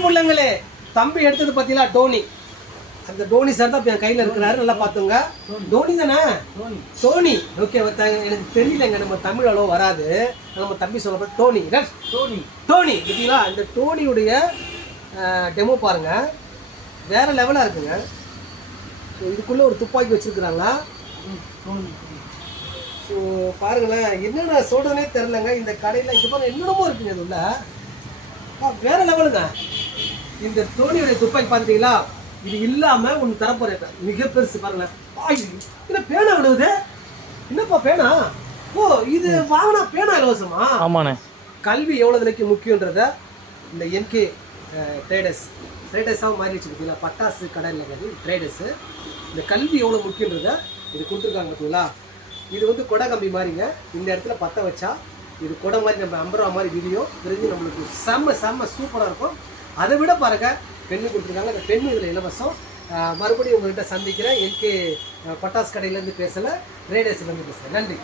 அன்புள்ளங்களே, தம்பி எடுத்தது பார்த்தீங்களா டோனி. அந்த டோனி சார் தான் என் கையில் இருக்கிறாரு, நல்லா பார்த்துங்க. டோனி தானே? டோனி. ஓகே, எனக்கு தெரியலங்க, நம்ம தமிழ் அளவு வராது, நம்ம தம்பி சொல்ல டோனி. டோனி பார்த்தீங்களா? இந்த டோனியுடைய டெமோ பாருங்க, வேற லெவலாக இருக்குங்க. இதுக்குள்ளே ஒரு துப்பாக்கி வச்சுருக்குறாங்க. ஸோ பாருங்களேன், என்னென்ன சொல்கிறதுனே தெரிலங்க. இந்த கடையில் இது பாருங்க, என்னென்னமோ இருக்குங்க. இது உள்ள வேற லெவலுங்க. இந்த டோனியுடைய துப்பாக்கி பார்த்தீங்களா? இது இல்லாமல் ஒன்று தரப்போறேன், மிக பெருசு பாருங்களேன். என்ன பேனா விடுவது? என்னப்பா பேனா? ஓ, இது வாங்கினா பேனா இலவசமா? ஆமாண்ணே. கல்வி எவ்வளோ விலைக்கு முக்கியன்றத இந்த என்கே ட்ரேடர்ஸாக மாறி வச்சு பார்த்தீங்களா? பட்டாசு கடை இல்லைங்க, ட்ரேடர்ஸு. இந்த கல்வி எவ்வளோ முக்கியன்றத இது கொடுத்துருக்காங்க பார்த்தீங்களா? இது வந்து கொடை கம்பி மாதிரிங்க. இந்த இடத்துல பற்ற வச்சா இது கொடை மாதிரி நம்ம அம்பரா மாதிரி வீடியோ தெரிஞ்சு நம்மளுக்கு செம்ம சூப்பராக இருக்கும். அதை விட பாருங்கள், பெண்ணு கொடுத்துருக்காங்க. அந்த பெண்ணு இதில் இலவசம். மறுபடியும் உங்கள்கிட்ட சந்திக்கிறேன். என்கே பட்டாசு கடையிலேருந்து பேசலை, ட்ரேடர்ஸ்லேருந்து பேசுகிறேன். நன்றி.